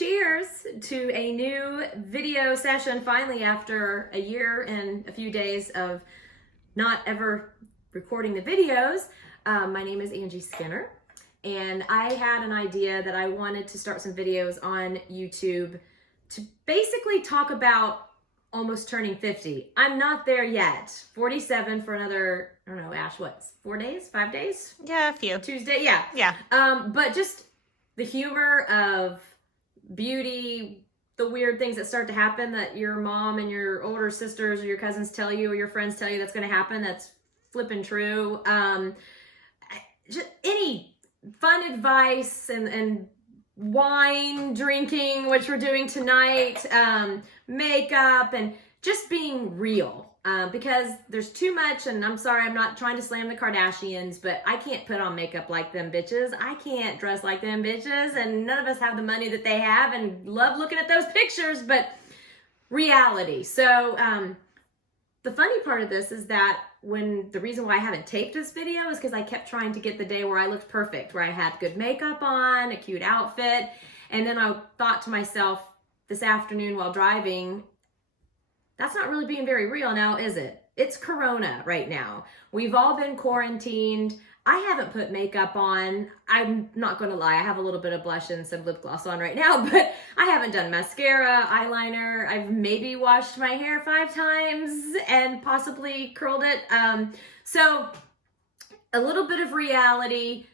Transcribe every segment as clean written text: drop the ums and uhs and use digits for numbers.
Cheers to a new video session finally after a year and a few days of not ever recording the videos. My name is Angie Skinner, and I had an idea that I wanted to start some videos on YouTube to basically talk about almost turning 50. I'm not there yet. 47 for another, I don't know, Ash, what, 4 days, 5 days? Yeah, a few. Tuesday, yeah. Yeah. But just the humor of beauty, the weird things that start to happen that your mom and your older sisters or your cousins tell you or your friends tell you that's going to happen, that's flipping true. Just any fun advice and wine drinking, which we're doing tonight, makeup, and just being real. Because there's too much, and I'm sorry, I'm not trying to slam the Kardashians, but I can't put on makeup like them bitches. I can't dress like them bitches, and none of us have the money that they have and love looking at those pictures, but reality. So the funny part of this is that the reason why I haven't taped this video is because I kept trying to get the day where I looked perfect, where I had good makeup on, a cute outfit, and then I thought to myself this afternoon while driving, that's not really being very real now, is it? It's Corona right now. We've all been quarantined. I haven't put makeup on. I'm not gonna lie, I have a little bit of blush and some lip gloss on right now, but I haven't done mascara, eyeliner. I've maybe washed my hair 5 times and possibly curled it. So a little bit of reality,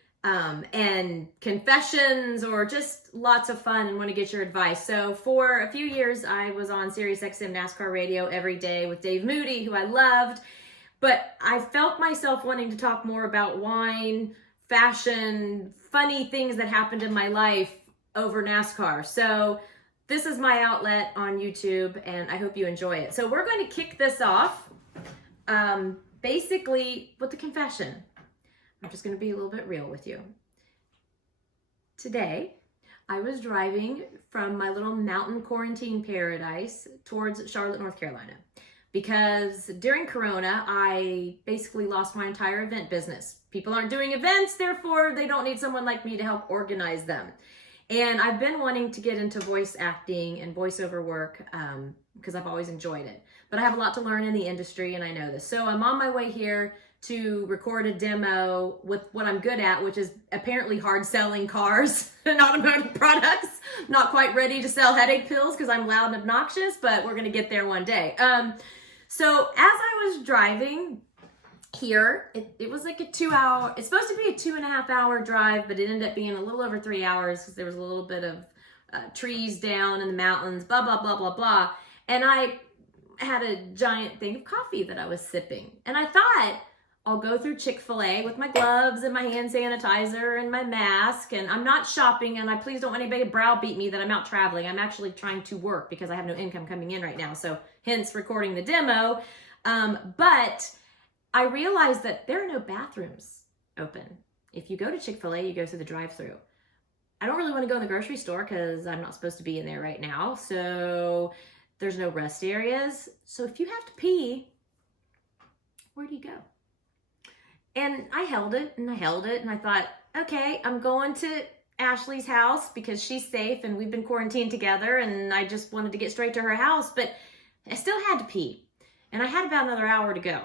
and confessions, or just lots of fun, and want to get your advice. So for a few years, I was on Sirius XM NASCAR radio every day with Dave Moody, who I loved, but I felt myself wanting to talk more about wine, fashion, funny things that happened in my life over NASCAR. So this is my outlet on YouTube, and I hope you enjoy it. So we're going to kick this off, basically with the confession. I'm just going to be a little bit real with you. Today, I was driving from my little mountain quarantine paradise towards Charlotte, North Carolina, because during Corona, I basically lost my entire event business. People aren't doing events, therefore they don't need someone like me to help organize them. And I've been wanting to get into voice acting and voiceover work because I've always enjoyed it. But I have a lot to learn in the industry, and I know this. So I'm on my way here to record a demo with what I'm good at, which is apparently hard selling cars and automotive products. Not quite ready to sell headache pills because I'm loud and obnoxious, but we're gonna get there one day. So as I was driving here, it was like a 2 hour, it's supposed to be a 2.5 hour drive, but it ended up being a little over 3 hours because there was a little bit of trees down in the mountains, blah, blah, blah, blah, blah. And I had a giant thing of coffee that I was sipping. And I thought, I'll go through Chick-fil-A with my gloves and my hand sanitizer and my mask, and I'm not shopping, and I please don't want anybody to browbeat me that I'm out traveling. I'm actually trying to work because I have no income coming in right now, so hence recording the demo. But I realized that there are no bathrooms open. If you go to Chick-fil-A, you go through the drive-thru. I don't really want to go in the grocery store because I'm not supposed to be in there right now, so there's no rest areas. So if you have to pee, where do you go? And I held it and I held it and I thought, okay, I'm going to Ashley's house because she's safe and we've been quarantined together, and I just wanted to get straight to her house, but I still had to pee. And I had about another hour to go.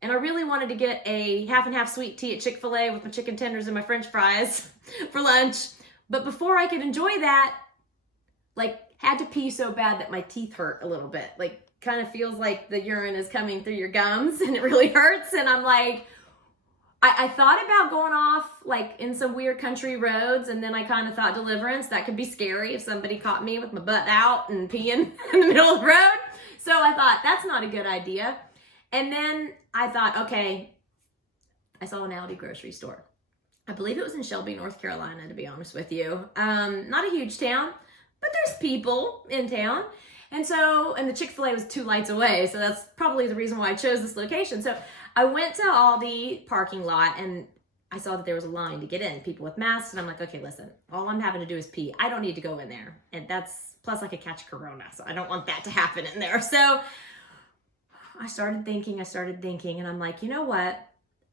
And I really wanted to get a half and half sweet tea at Chick-fil-A with my chicken tenders and my French fries for lunch. But before I could enjoy that, had to pee so bad that my teeth hurt a little bit. Kind of feels like the urine is coming through your gums and it really hurts. And I'm like, I thought about going off in some weird country roads, and then I kind of thought Deliverance. That could be scary if somebody caught me with my butt out and peeing in the middle of the road. So I thought that's not a good idea. And then I thought, okay, I saw an Aldi grocery store. I believe it was in Shelby, North Carolina, to be honest with you. Not a huge town, but there's people in town. And the Chick-fil-A was 2 lights away, so that's probably the reason why I chose this location. So I went to Aldi parking lot, and I saw that there was a line to get in, people with masks, and I'm like, okay, listen, all I'm having to do is pee. I don't need to go in there. And plus I could catch Corona, so I don't want that to happen in there. So I started thinking, and I'm like, you know what?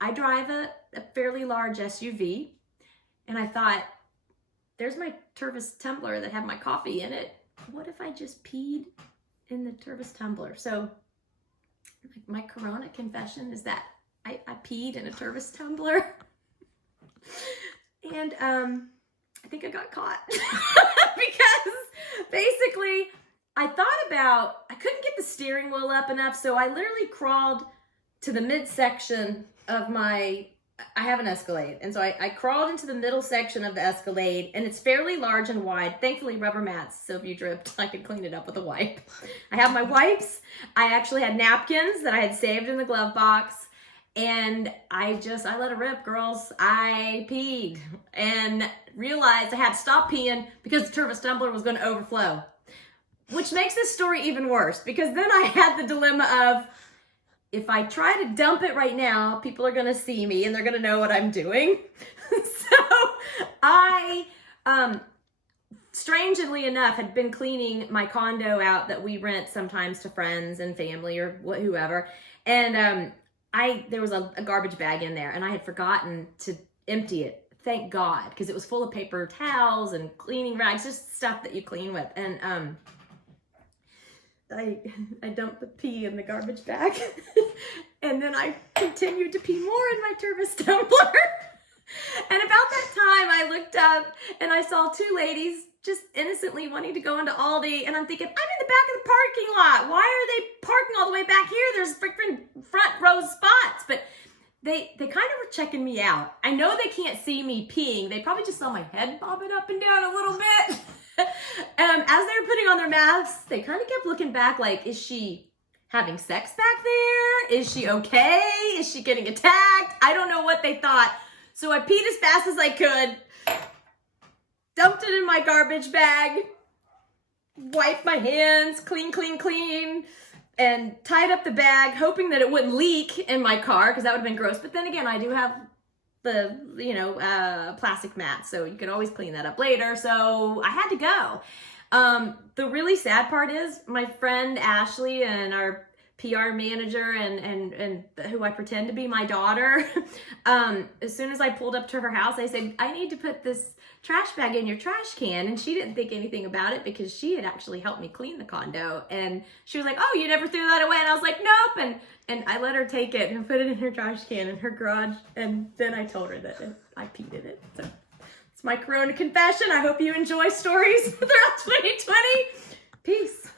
I drive a fairly large SUV, and I thought, there's my Tervis tumbler that had my coffee in it. What if I just peed in the Tervis tumbler? So my Corona confession is that I peed in a Tervis tumbler. And I think I got caught because basically I couldn't get the steering wheel up enough, so I literally crawled to the midsection of I have an Escalade, and so I crawled into the middle section of the Escalade, and it's fairly large and wide. Thankfully, rubber mats, so if you dripped, I could clean it up with a wipe. I have my wipes. I actually had napkins that I had saved in the glove box, and I let it rip, girls. I peed and realized I had to stop peeing because the Tervis tumbler was going to overflow, which makes this story even worse because then I had the dilemma of, if I try to dump it right now, people are going to see me and they're going to know what I'm doing. So I, strangely enough, had been cleaning my condo out that we rent sometimes to friends and family or whoever. And there was a garbage bag in there and I had forgotten to empty it. Thank God, because it was full of paper towels and cleaning rags, just stuff that you clean with. And I dumped the pee in the garbage bag and then I continued to pee more in my Tervis tumbler. And about that time I looked up and I saw two ladies just innocently wanting to go into Aldi, and I'm thinking, I'm in the back of the parking lot. Why are they parking all the way back here? There's freaking front row spots. But they kind of were checking me out. I know they can't see me peeing. They probably just saw my head bobbing up and down a little bit. As they were putting on their masks, they kind of kept looking back like, is she having sex back there? Is she okay? Is she getting attacked? I don't know what they thought. So I peed as fast as I could, dumped it in my garbage bag, wiped my hands, clean, and tied up the bag, hoping that it wouldn't leak in my car, because that would have been gross. But then again, I do have the plastic mat, so you can always clean that up later. So I had to go. The really sad part is my friend Ashley and our PR manager and who I pretend to be my daughter, as soon as I pulled up to her house, I said, I need to put this trash bag in your trash can. And she didn't think anything about it because she had actually helped me clean the condo. And she was like, oh, you never threw that away? And I was like, nope. And I let her take it and put it in her trash can in her garage. And then I told her that I peed in it. So it's my Corona confession. I hope you enjoy stories throughout 2020. Peace.